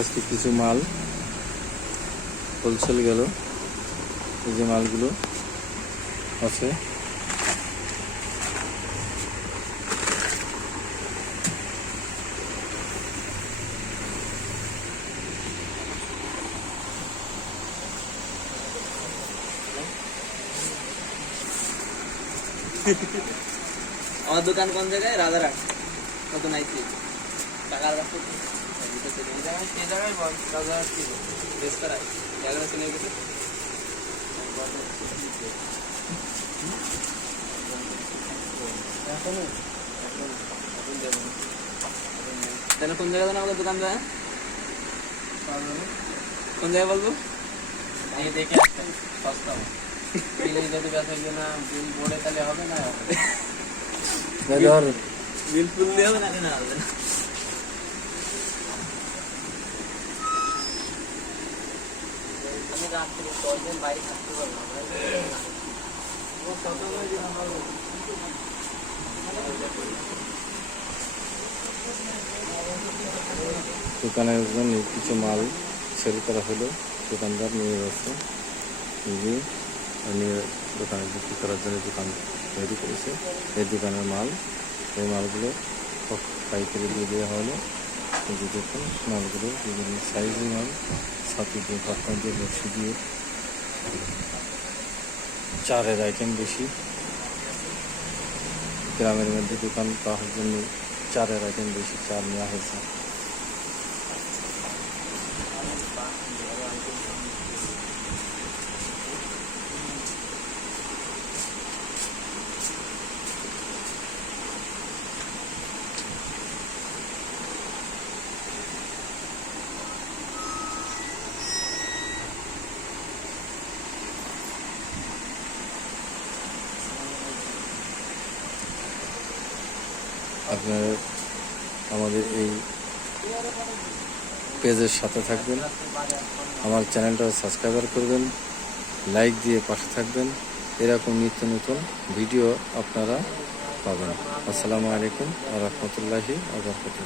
আজকে কিছু মাল হোলসেল গেল। এই যে মালগুলো আছে, আমার দোকান কোন জায়গায়? রাজারহাট নতুন আইসি টাকার কাছে সেই জায়গায় বল। রাজারহাট কি বেশ করায় জায়গাটা চলে গেছে। তাহলে কোন জায়গায় আমাদের দোকান দেয়? কোন জায়গায় বলবো? আমি দেখে আসতাম সস্তা যদি ব্যথা না বিল বোর্ডে তাহলে হবে না। বিল ফুল দিয়ে হবে না হবে না। আমি রাত্রে 10 দিন বাইরে থাকতে পারবো না। দোকানের জন্য কিছু মাল সেল করা হলো। দোকানদার নিয়ে যাচ্ছে, নিজে নিয়ে দোকানে বিক্রি করার জন্য দোকান তৈরি করেছে। এই দোকানের মাল, এই মালগুলো সব পাইকারি দিয়ে দেওয়া হলো। এই যে দেখুন মালগুলো বিভিন্ন সাইজের মাল, ছাতি দিয়ে কাপড় দিয়ে বসে দিয়ে চারের আইটেম বেশি। গ্রামের মধ্যে দোকান পাওয়ার জন্য চারের আইটেম বেশি, চার নেওয়া হয়েছে। আপনারা আমাদের এই পেজের সাথে থাকবেন, আমার চ্যানেলটা সাবস্ক্রাইব করবেন, লাইক দিয়ে পাশে থাকবেন। এরকম নিত্য নতুন ভিডিও আপনারা পাবেন। আসসালামু আলাইকুম ওয়া রাহমাতুল্লাহি ওয়া বারাকাতুহু।